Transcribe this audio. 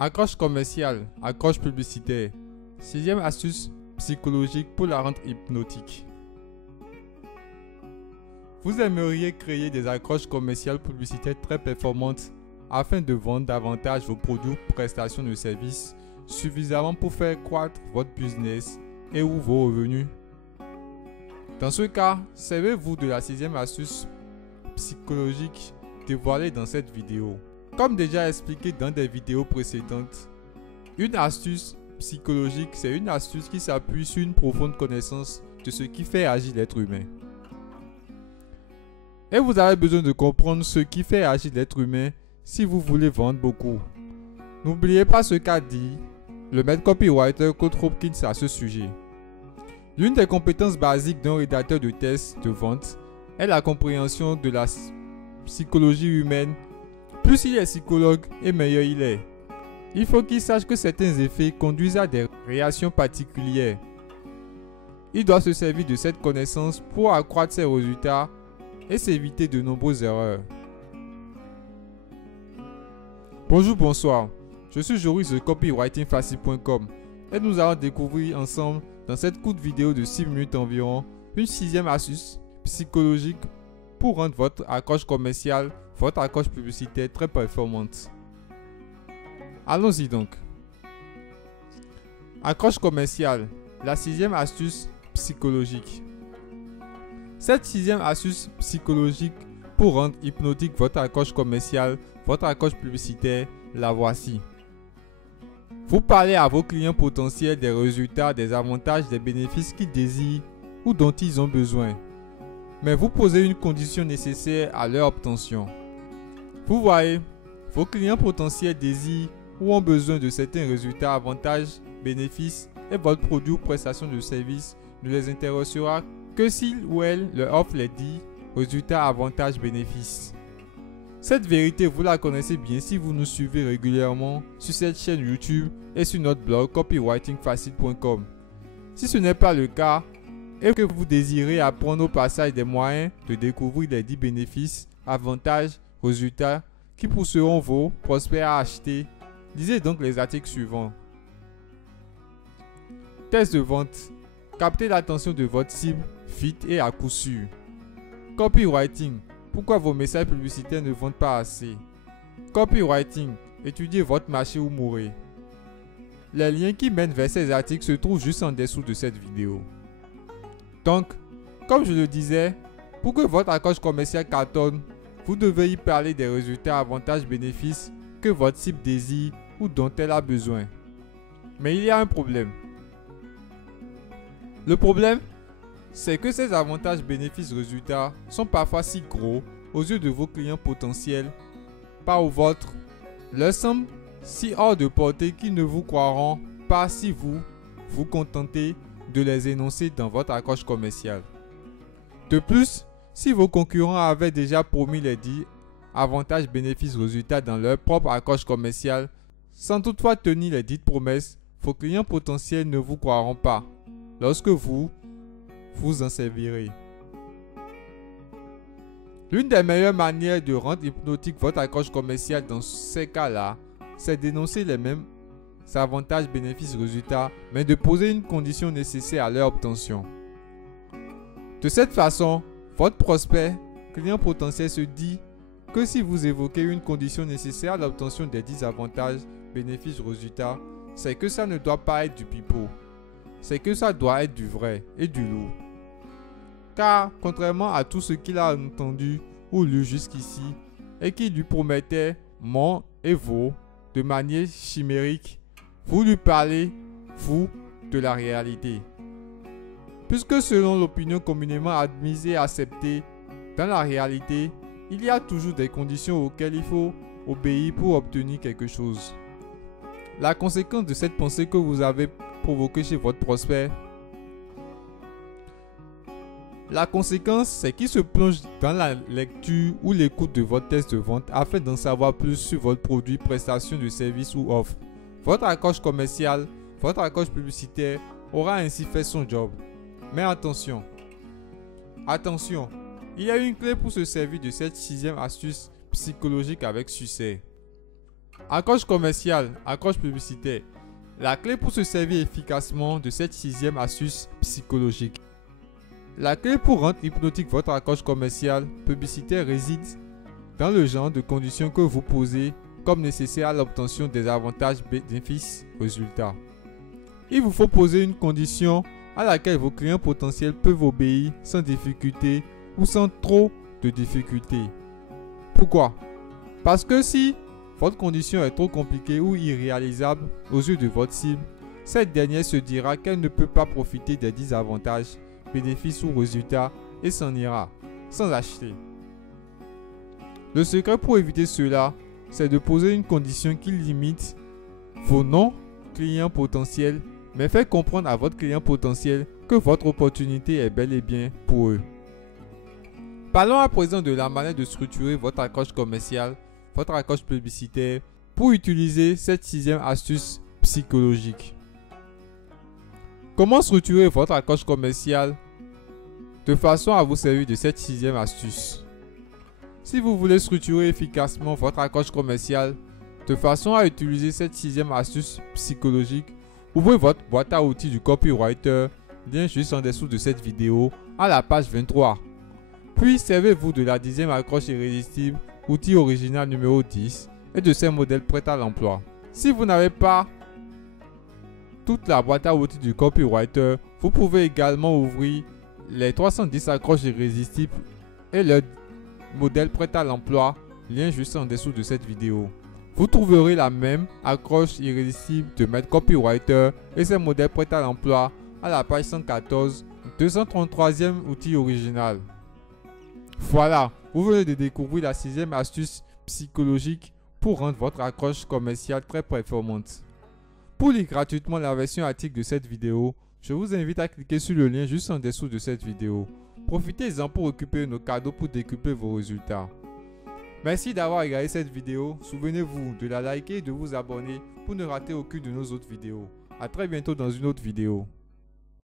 Accroche commerciale, accroche publicitaire. Sixième astuce psychologique pour la rente hypnotique. Vous aimeriez créer des accroches commerciales publicitaires très performantes afin de vendre davantage vos produits ou prestations de services suffisamment pour faire croître votre business et ou vos revenus. Dans ce cas, servez-vous de la sixième astuce psychologique dévoilée dans cette vidéo. Comme déjà expliqué dans des vidéos précédentes, une astuce psychologique, c'est une astuce qui s'appuie sur une profonde connaissance de ce qui fait agir l'être humain. Et vous avez besoin de comprendre ce qui fait agir l'être humain si vous voulez vendre beaucoup. N'oubliez pas ce qu'a dit le maître copywriter Kurt Hopkins à ce sujet. L'une des compétences basiques d'un rédacteur de tests de vente est la compréhension de la psychologie humaine. Plus il est psychologue et meilleur il est. Il faut qu'il sache que certains effets conduisent à des réactions particulières. Il doit se servir de cette connaissance pour accroître ses résultats et s'éviter de nombreuses erreurs. Bonjour, bonsoir. Je suis Joris de copywritingfacile.com et nous allons découvrir ensemble dans cette courte vidéo de 6 minutes environ une sixième astuce psychologique pour rendre votre accroche commerciale, votre accroche publicitaire très performante. Allons-y donc. Accroche commerciale, la sixième astuce psychologique. Cette sixième astuce psychologique pour rendre hypnotique votre accroche commerciale, votre accroche publicitaire, la voici. Vous parlez à vos clients potentiels des résultats, des avantages, des bénéfices qu'ils désirent ou dont ils ont besoin. Mais vous posez une condition nécessaire à leur obtention. Vous voyez, vos clients potentiels désirent ou ont besoin de certains résultats, avantages, bénéfices et votre produit ou prestation de service ne les intéressera que s'il ou elle leur offre les dits résultats, avantages, bénéfices. Cette vérité, vous la connaissez bien si vous nous suivez régulièrement sur cette chaîne YouTube et sur notre blog copywritingfacile.com. Si ce n'est pas le cas et que vous désirez apprendre au passage des moyens de découvrir les 10 bénéfices, avantages, résultats qui pousseront vos prospects à acheter, lisez donc les articles suivants. Test de vente. Captez l'attention de votre cible vite et à coup sûr. Copywriting. Pourquoi vos messages publicitaires ne vendent pas assez? Copywriting. Étudiez votre marché ou mourrez. Les liens qui mènent vers ces articles se trouvent juste en dessous de cette vidéo. Donc, comme je le disais, pour que votre accroche commerciale cartonne, vous devez y parler des résultats, avantages, bénéfices que votre cible désire ou dont elle a besoin. Mais il y a un problème. Le problème, c'est que ces avantages, bénéfices, résultats sont parfois si gros aux yeux de vos clients potentiels, pas aux vôtres, leur semblent si hors de portée qu'ils ne vous croiront pas si vous vous contentez de les énoncer dans votre accroche commerciale. De plus, si vos concurrents avaient déjà promis les dits avantages, bénéfices, résultats dans leur propre accroche commerciale, sans toutefois tenir les dites promesses, vos clients potentiels ne vous croiront pas lorsque vous en servirez. L'une des meilleures manières de rendre hypnotique votre accroche commerciale dans ces cas-là, c'est d'énoncer les mêmes avantages, bénéfices, résultats, mais de poser une condition nécessaire à leur obtention. De cette façon, votre prospect, client potentiel se dit que si vous évoquez une condition nécessaire à l'obtention des 10 avantages, bénéfices, résultats, c'est que ça ne doit pas être du pipeau. C'est que ça doit être du vrai et du lourd. Car, contrairement à tout ce qu'il a entendu ou lu jusqu'ici, et qui lui promettait mon et vos de manière chimérique, vous lui parlez, vous, de la réalité. Puisque selon l'opinion communément admise et acceptée, dans la réalité, il y a toujours des conditions auxquelles il faut obéir pour obtenir quelque chose. La conséquence de cette pensée que vous avez provoquée chez votre prospect, la conséquence, c'est qu'il se plonge dans la lecture ou l'écoute de votre test de vente afin d'en savoir plus sur votre produit, prestation de service ou offre. Votre accroche commerciale, votre accroche publicitaire aura ainsi fait son job. Mais attention, il y a une clé pour se servir de cette sixième astuce psychologique avec succès. Accroche commerciale, accroche publicitaire. La clé pour se servir efficacement de cette sixième astuce psychologique. La clé pour rendre hypnotique votre accroche commerciale publicitaire réside dans le genre de conditions que vous posez comme nécessaire à l'obtention des avantages, bénéfices, résultats. Il vous faut poser une condition à laquelle vos clients potentiels peuvent obéir sans difficulté ou sans trop de difficultés. Pourquoi? Parce que si votre condition est trop compliquée ou irréalisable aux yeux de votre cible, cette dernière se dira qu'elle ne peut pas profiter des 10 avantages, bénéfices ou résultats et s'en ira, sans acheter. Le secret pour éviter cela, c'est de poser une condition qui limite vos non-clients potentiels, mais fait comprendre à votre client potentiel que votre opportunité est bel et bien pour eux. Parlons à présent de la manière de structurer votre accroche commerciale, votre accroche publicitaire, pour utiliser cette sixième astuce psychologique. Comment structurer votre accroche commerciale de façon à vous servir de cette sixième astuce? Si vous voulez structurer efficacement votre accroche commerciale de façon à utiliser cette sixième astuce psychologique, ouvrez votre boîte à outils du copywriter, lien juste en dessous de cette vidéo, à la page 23. Puis servez-vous de la 10e accroche irrésistible, outil original numéro 10, et de ces modèles prêts à l'emploi. Si vous n'avez pas toute la boîte à outils du copywriter, vous pouvez également ouvrir les 310 accroches irrésistibles et le modèle prêt à l'emploi, lien juste en dessous de cette vidéo. Vous trouverez la même accroche irrésistible de Maître Copywriter et ses modèles prêts à l'emploi à la page 114, 233e outil original. Voilà, vous venez de découvrir la sixième astuce psychologique pour rendre votre accroche commerciale très performante. Pour lire gratuitement la version article de cette vidéo, je vous invite à cliquer sur le lien juste en dessous de cette vidéo. Profitez-en pour récupérer nos cadeaux pour décupler vos résultats. Merci d'avoir regardé cette vidéo. Souvenez-vous de la liker et de vous abonner pour ne rater aucune de nos autres vidéos. A très bientôt dans une autre vidéo.